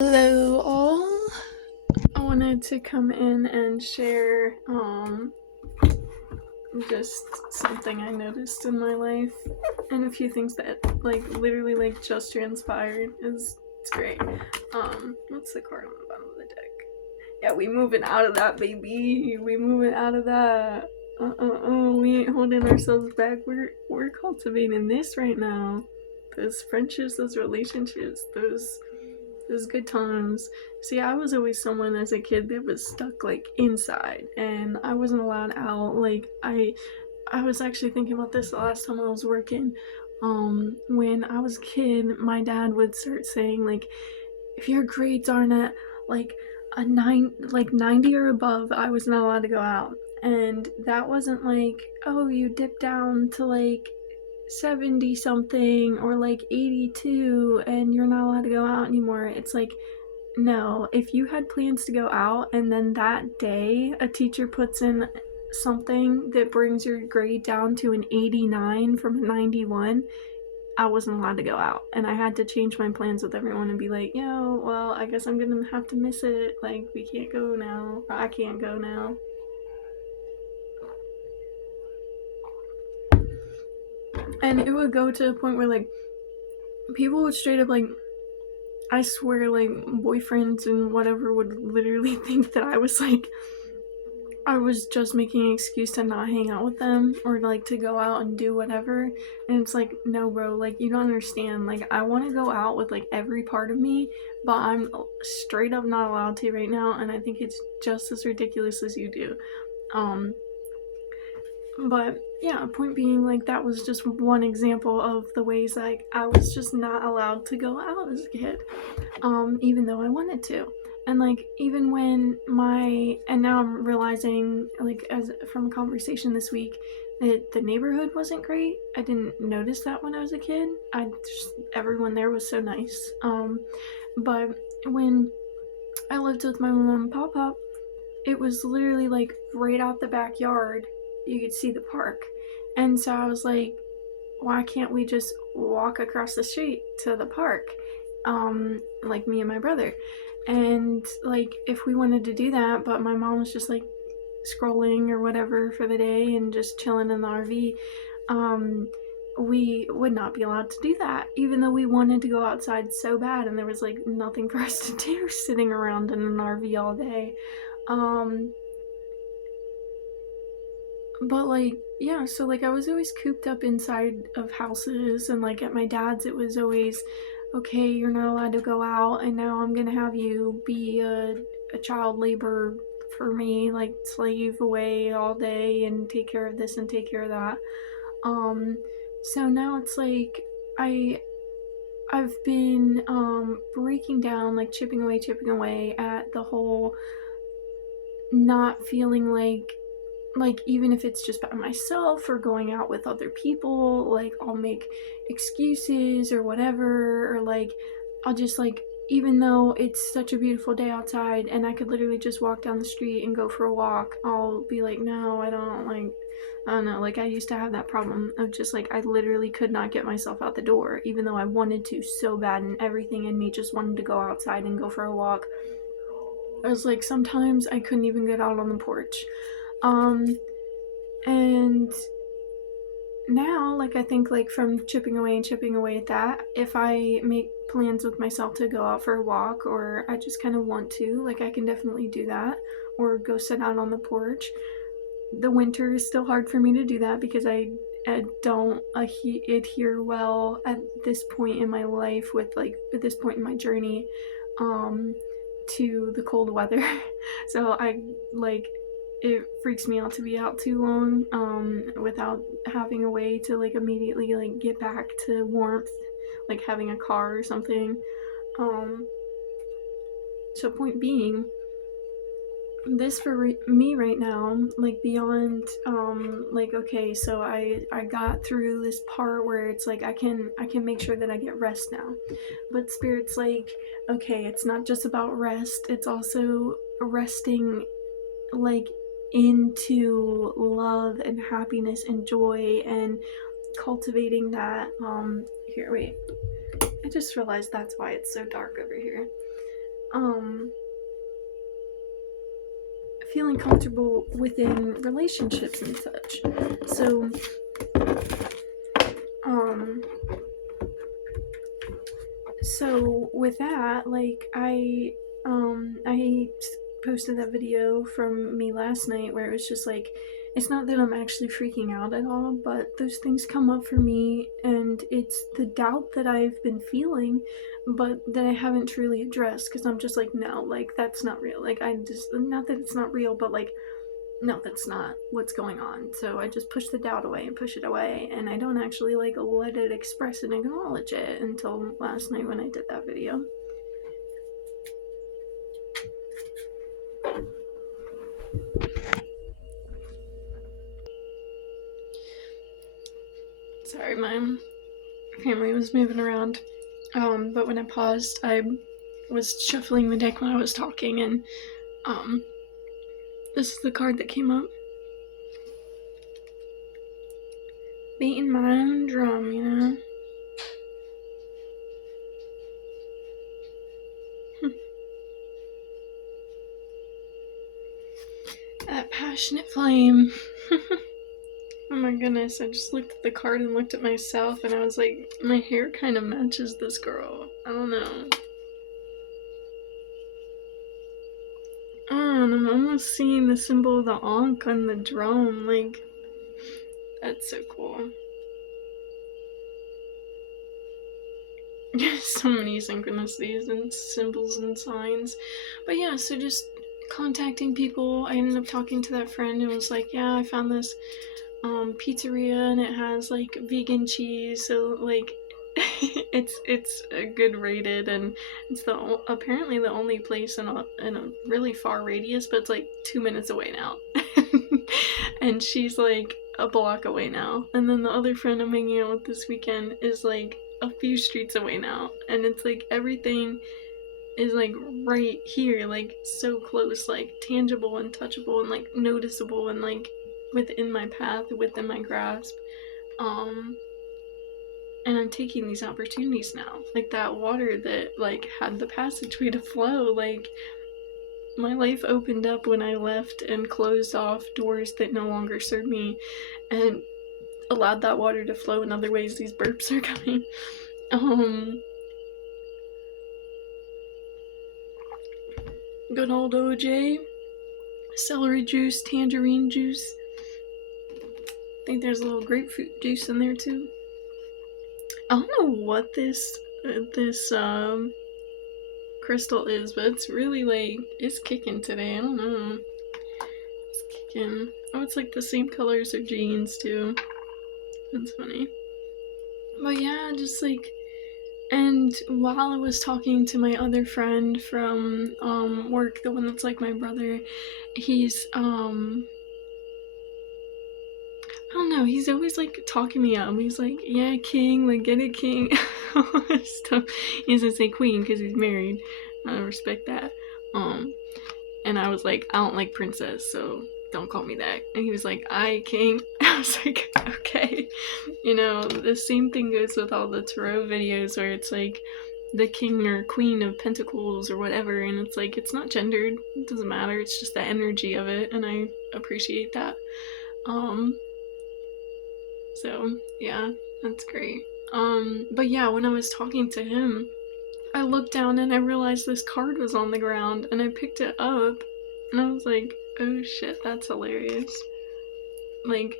Hello all. I wanted to come in and share just something I noticed in my life and a few things that literally just transpired. It's great. What's the card on the bottom of the deck? Yeah, we moving out of that, baby. We moving out of that. We ain't holding ourselves back. We're cultivating this right now. Those friendships, those relationships, those good times. See, I was always someone as a kid that was stuck inside, and I wasn't allowed out. I was actually thinking about this the last time I was working. When I was a kid, my dad would start saying if your grades aren't at like a 90 or above, I was not allowed to go out. And that wasn't oh, you dip down to 70 something or 82 and you're not allowed to go out anymore. It's no, if you had plans to go out and then that day a teacher puts in something that brings your grade down to an 89 from a 91, I wasn't allowed to go out. And I had to change my plans with everyone and be yo, well, I guess I'm gonna have to miss it. We can't go now. Or I can't go now. And it would go to a point where people would straight up I swear boyfriends and whatever would literally think that I was just making an excuse to not hang out with them or to go out and do whatever. And it's no, bro, you don't understand. I want to go out with every part of me, but I'm straight up not allowed to right now. And I think it's just as ridiculous as you do. But yeah, point being, that was just one example of the ways I was just not allowed to go out as a kid, even though I wanted to. And even when and now I'm realizing as from a conversation this week that the neighborhood wasn't great. I didn't notice that when I was a kid. Everyone there was so nice. But when I lived with my mom and papa, it was literally right out the backyard you could see the park. And so I was why can't we just walk across the street to the park? Me and my brother. And if we wanted to do that, but my mom was just scrolling or whatever for the day and just chilling in the RV, we would not be allowed to do that, even though we wanted to go outside so bad and there was nothing for us to do sitting around in an RV all day. But yeah, so I was always cooped up inside of houses, and at my dad's it was always, okay, you're not allowed to go out, and now I'm gonna have you be a child labor for me, slave away all day and take care of this and take care of that. So now it's I've been breaking down, chipping away at the whole not feeling even if it's just by myself or going out with other people, I'll make excuses or whatever, or I'll just even though it's such a beautiful day outside and I could literally just walk down the street and go for a walk, I'll be no, I don't I don't know, I used to have that problem of just I literally could not get myself out the door, even though I wanted to so bad and everything in me just wanted to go outside and go for a walk. I was sometimes I couldn't even get out on the porch. And now, I think, from chipping away at that, if I make plans with myself to go out for a walk, or I just kind of want to, I can definitely do that, or go sit out on the porch. The winter is still hard for me to do that because I don't adhere well at this point in my life with, at this point in my journey, to the cold weather. So it freaks me out to be out too long without having a way to immediately get back to warmth, having a car or something. So point being, this for me right now, beyond okay, so I got through this part where it's I can make sure that I get rest now, but spirit's okay, it's not just about rest, it's also resting into love and happiness and joy and cultivating that. Here, wait, I just realized that's why it's so dark over here. feeling comfortable within relationships and such. So so with that, like I posted that video from me last night where it was just like, it's not that I'm actually freaking out at all, but those things come up for me, and it's the doubt that I've been feeling, but that I haven't truly addressed, because I'm just like, no, like that's not real. Like I just, not that it's not real, but like, no, that's not what's going on. So I just push the doubt away and push it away, and I don't actually like let it express and acknowledge it until last night when I did that video. Sorry, my family was moving around. But when I paused, I was shuffling the deck while I was talking, and this is the card that came up. Beating my own drum, you know? That passionate flame. Oh my goodness, I just looked at the card and looked at myself, and I was like, my hair kind of matches this girl. I don't know. Oh, and I'm almost seeing the symbol of the Ankh on the drum. Like, that's so cool. So many synchronicities and symbols and signs. But yeah, so just contacting people. I ended up talking to that friend and was like, yeah, I found this pizzeria and it has like vegan cheese, so like it's a good rated, and it's apparently the only place in a really far radius, but it's like 2 minutes away now. And she's like a block away now, and then the other friend I'm hanging out with this weekend is like a few streets away now, and it's like everything is like right here, like so close, like tangible and touchable and like noticeable and like within my path, within my grasp. And I'm taking these opportunities now, like that water that like had the passageway to flow. Like my life opened up when I left and closed off doors that no longer served me, and allowed that water to flow in other ways. These burps are coming. Good old OJ, celery juice, tangerine juice. I think there's a little grapefruit juice in there too. I don't know what this crystal is, but it's really like, it's kicking today. I don't know. It's kicking. Oh, it's like the same color as her jeans too. That's funny. But yeah, just like, and while I was talking to my other friend from work, the one that's like my brother, he's I don't know, he's always like talking me up. He's like, yeah, king, like get it, king. All this stuff. He doesn't say queen because he's married. I respect that. And I was like, I don't like princess, so don't call me that. And he was like, I king. I was like, okay. You know, the same thing goes with all the tarot videos where it's like the king or queen of pentacles or whatever, and it's like, it's not gendered. It doesn't matter. It's just the energy of it, and I appreciate that. So yeah, that's great. But yeah, when I was talking to him, I looked down and I realized this card was on the ground, and I picked it up and I was like, oh shit, that's hilarious. Like,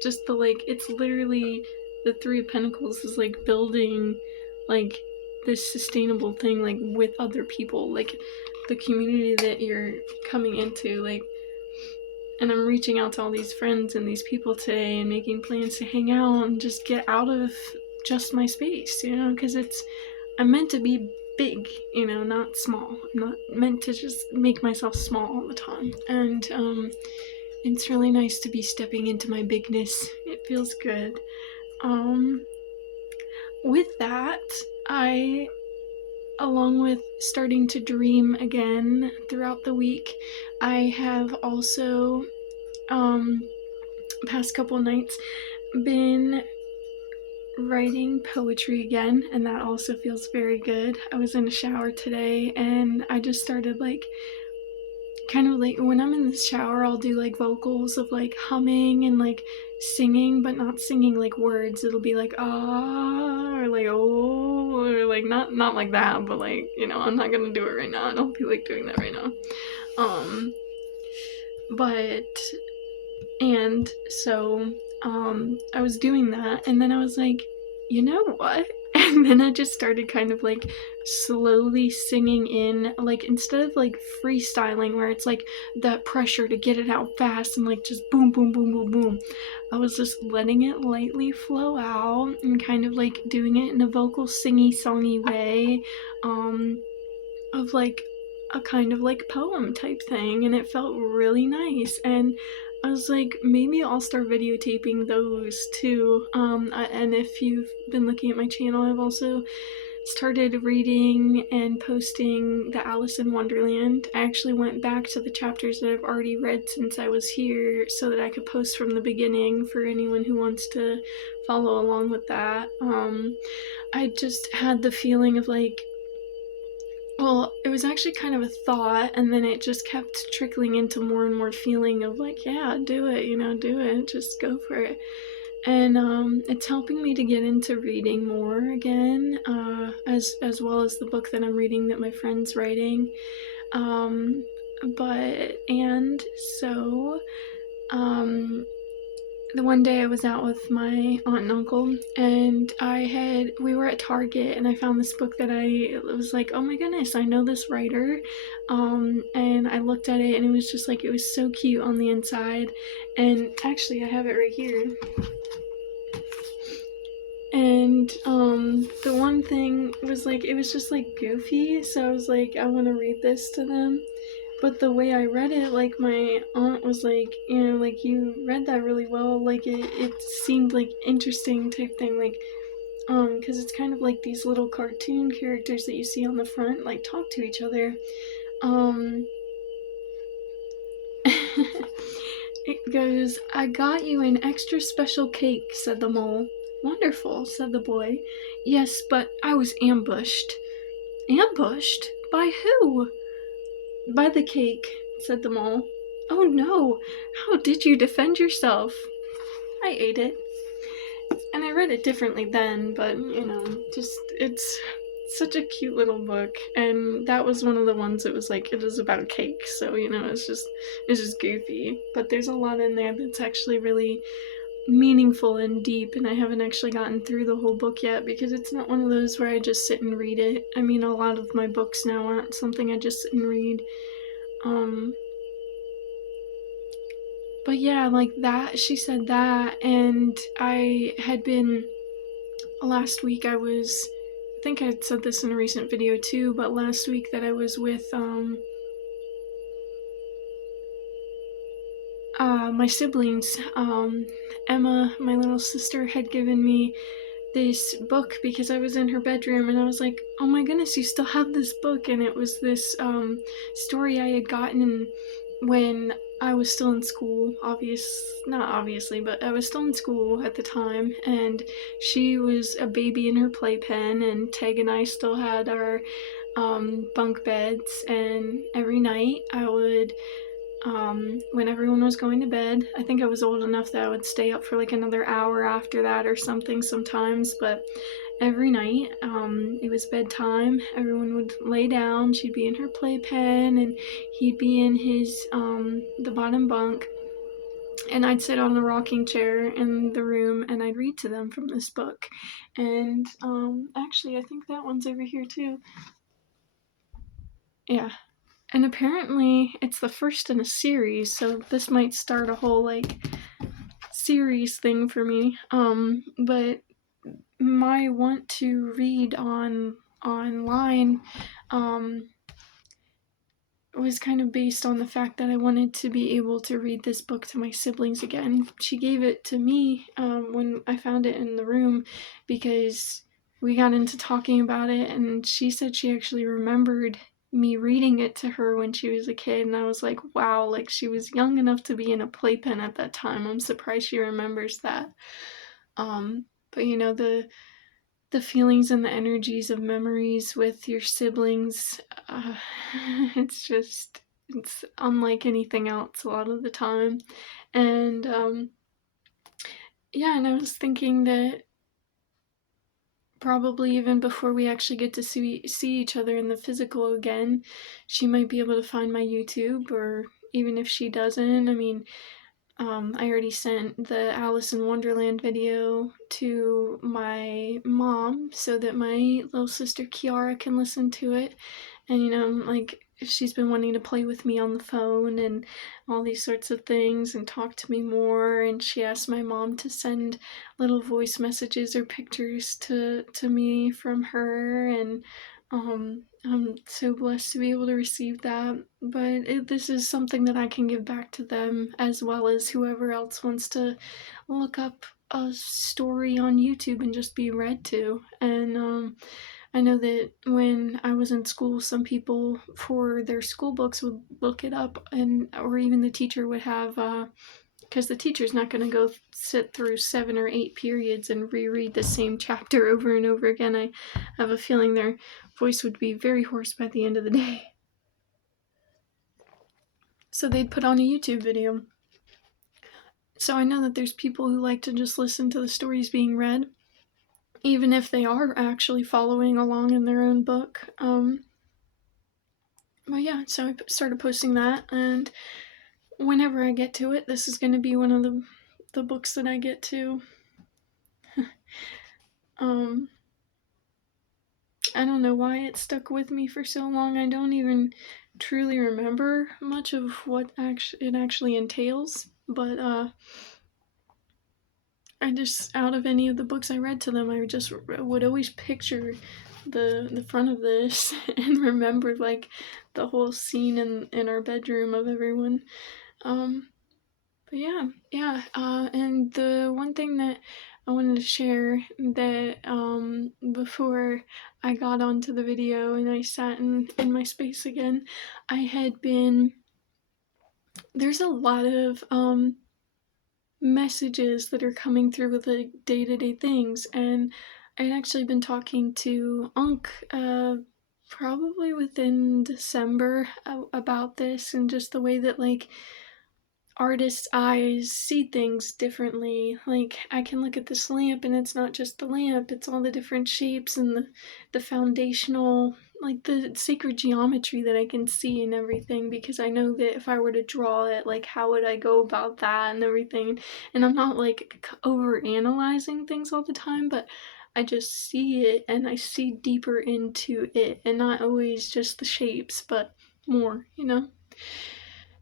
just the, like, it's literally the Three of Pentacles is like building like this sustainable thing, like with other people, like the community that you're coming into, like, and I'm reaching out to all these friends and these people today and making plans to hang out and just get out of just my space, you know, because I'm meant to be big, you know, not small. I'm not meant to just make myself small all the time. And it's really nice to be stepping into my bigness. It feels good. With that, I, along with starting to dream again throughout the week, I have also, past couple nights, been writing poetry again, and that also feels very good. I was in a shower today and I just started like kind of like when I'm in the shower, I'll do like vocals of like humming and like singing, but not singing like words. It'll be like ah or like oh or like not like that, but like, you know, I'm not gonna do it right now. I don't feel like doing that right now. But and so I was doing that, and then I was like, you know what? And then I just started kind of like slowly singing in, like instead of like freestyling where it's like that pressure to get it out fast and like just boom, boom, boom, boom, boom. I was just letting it lightly flow out and kind of like doing it in a vocal singy songy way, of like a kind of like poem type thing, and it felt really nice. And I was like, maybe I'll start videotaping those too. And if you've been looking at my channel, I've also started reading and posting the Alice in Wonderland. I actually went back to the chapters that I've already read since I was here so that I could post from the beginning for anyone who wants to follow along with that. I just had the feeling of like, well, it was actually kind of a thought, and then it just kept trickling into more and more feeling of like, yeah, do it, you know, do it, just go for it. And it's helping me to get into reading more again, as well as the book that I'm reading that my friend's writing. But and so the one day I was out with my aunt and uncle, and we were at Target, and I found this book that I was like, oh my goodness, I know this writer. And I looked at it, and it was just like, it was so cute on the inside. And actually, I have it right here. And the one thing was like, it was just like goofy, so I was like, I want to read this to them. But the way I read it, like my aunt was like, you know, like you read that really well, like it seemed like interesting type thing, like because it's kind of like these little cartoon characters that you see on the front like talk to each other. It goes, I got you an extra special cake, said the mole. Wonderful, said the boy. Yes, but I was ambushed. Ambushed? By who? By the cake, said the mole. Oh no, how did you defend yourself? I ate it. And I read it differently then, but you know, just it's such a cute little book, and that was one of the ones that was like, it is about cake, so you know, it's just goofy. But there's a lot in there that's actually really meaningful and deep, and I haven't actually gotten through the whole book yet because it's not one of those where I just sit and read it. I mean, a lot of my books now aren't something I just sit and read. But yeah, like that, she said that, and I had been, last week I think I said this in a recent video too, but last week that I was with my siblings, Emma, my little sister, had given me this book because I was in her bedroom, and I was like, oh my goodness, you still have this book. And it was this story I had gotten when I was still in school, not obviously, but I was still in school at the time, and she was a baby in her playpen, and Teg and I still had our bunk beds, and every night I would, when everyone was going to bed, I think I was old enough that I would stay up for like another hour after that or something sometimes, but every night, it was bedtime, everyone would lay down, she'd be in her playpen, and he'd be in his, the bottom bunk, and I'd sit on a rocking chair in the room, and I'd read to them from this book. And, actually, I think that one's over here too. Yeah. And apparently, it's the first in a series, so this might start a whole, like, series thing for me. But my want to read online was kind of based on the fact that I wanted to be able to read this book to my siblings again. She gave it to me when I found it in the room because we got into talking about it, and she said she actually remembered me reading it to her when she was a kid, and I was like, wow, like she was young enough to be in a playpen at that time. I'm surprised she remembers that. But you know, the feelings and the energies of memories with your siblings, it's unlike anything else a lot of the time. And yeah, and I was thinking that probably even before we actually get to see each other in the physical again, she might be able to find my YouTube, or even if she doesn't, I mean, I already sent the Alice in Wonderland video to my mom so that my little sister Kiara can listen to it. And, you know, like, she's been wanting to play with me on the phone and all these sorts of things and talk to me more. And she asked my mom to send little voice messages or pictures to me from her. And I'm so blessed to be able to receive that. But this is something that I can give back to them, as well as whoever else wants to look up a story on YouTube and just be read to. And I know that when I was in school, some people for their school books would look it up, and or even the teacher would have, because the teacher's not going to go sit through 7 or 8 periods and reread the same chapter over and over again. I have a feeling their voice would be very hoarse by the end of the day. So they'd put on a YouTube video. So I know that there's people who like to just listen to the stories being read, even if they are actually following along in their own book. But yeah, so I started posting that, and whenever I get to it, this is going to be one of the books that I get to. I don't know why it stuck with me for so long. I don't even truly remember much of what it actually entails, but I just, out of any of the books I read to them, I just would always picture the front of this and remember like the whole scene in our bedroom of everyone. But yeah. And the one thing that I wanted to share that before I got onto the video and I sat in my space again, there's a lot of messages that are coming through with the day-to-day things, and I'd actually been talking to Unc probably within December about this, and just the way that like artists' eyes see things differently. Like, I can look at this lamp and it's not just the lamp, it's all the different shapes and the foundational, like the sacred geometry that I can see and everything, because I know that if I were to draw it, like, how would I go about that and everything. And I'm not like over analyzing things all the time, but I just see it and I see deeper into it, and not always just the shapes, but more, you know?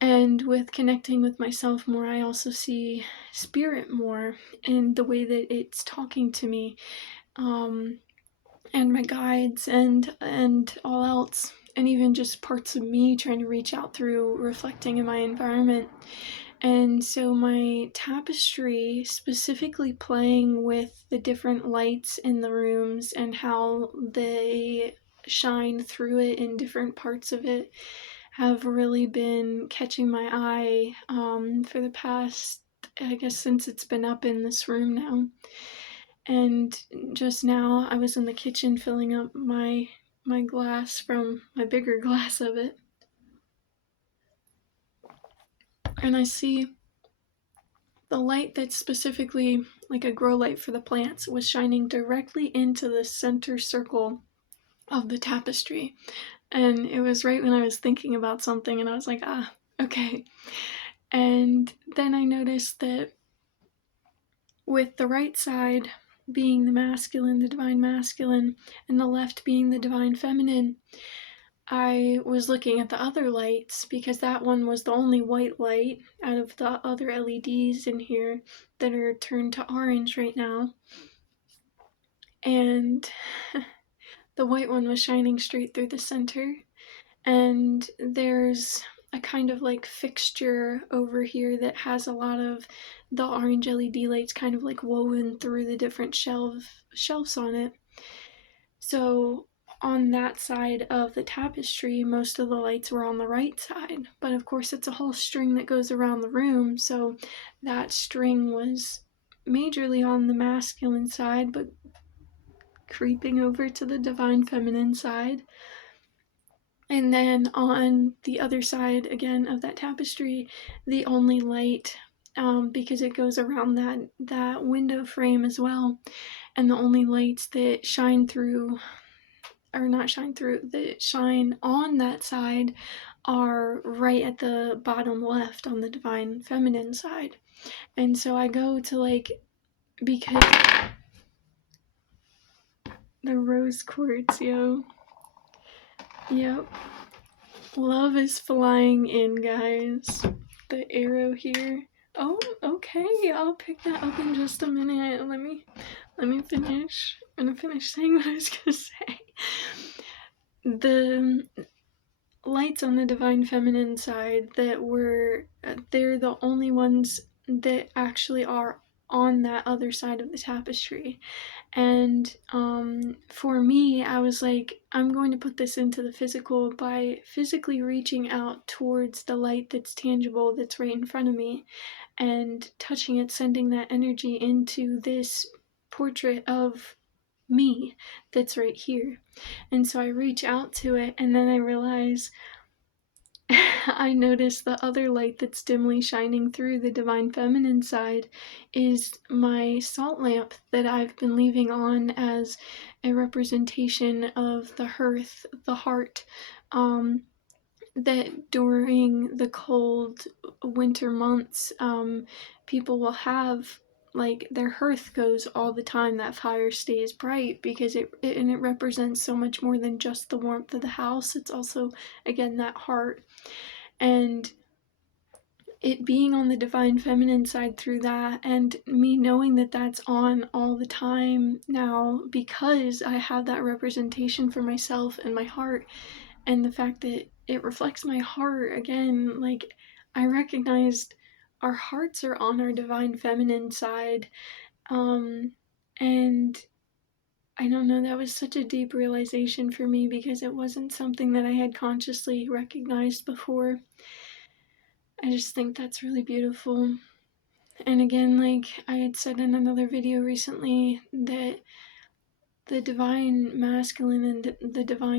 And with connecting with myself more, I also see spirit more in the way that it's talking to me, and my guides and all else, and even just parts of me trying to reach out through reflecting in my environment. And so my tapestry, specifically playing with the different lights in the rooms and how they shine through it in different parts of it, have really been catching my eye for the past, I guess, since it's been up in this room now. And just now I was in the kitchen filling up my glass from my bigger glass of it, and I see the light that's specifically like a grow light for the plants was shining directly into the center circle of the tapestry. And it was right when I was thinking about something, and I was like, okay. And then I noticed that with the right side being the masculine, the divine masculine, and the left being the divine feminine, I was looking at the other lights, because that one was the only white light out of the other LEDs in here that are turned to orange right now. And the white one was shining straight through the center, and there's a kind of like fixture over here that has a lot of the orange LED lights kind of like woven through the different shelves on it. So on that side of the tapestry, most of the lights were on the right side, but of course it's a whole string that goes around the room, so that string was majorly on the masculine side, but creeping over to the divine feminine side. And then on the other side, again, of that tapestry, the only light, because it goes around that window frame as well, and the only lights that shine through, or not shine through, that shine on that side are right at the bottom left on the divine feminine side. And so I go to, like, because the rose quartz, yo. Yep. Love is flying in, guys. The arrow here. Oh, okay. I'll pick that up in just a minute. Let me finish. I'm gonna finish saying what I was gonna say. The lights on the divine feminine side they're the only ones that actually are on that other side of the tapestry. And for me, I was like, I'm going to put this into the physical by physically reaching out towards the light that's tangible, that's right in front of me, and touching it, sending that energy into this portrait of me that's right here. And so I reach out to it, and then I realize I notice the other light that's dimly shining through the divine feminine side is my salt lamp that I've been leaving on as a representation of the hearth, the heart, that during the cold winter months, people will have, like, their hearth goes all the time, that fire stays bright because it represents so much more than just the warmth of the house. It's also, again, that heart. And it being on the divine feminine side through that, and me knowing that that's on all the time now because I have that representation for myself and my heart, and the fact that it reflects my heart again, like, I recognized our hearts are on our divine feminine side. And I don't know, that was such a deep realization for me because it wasn't something that I had consciously recognized before. I just think that's really beautiful. And again, like I had said in another video recently, that the divine masculine and the divine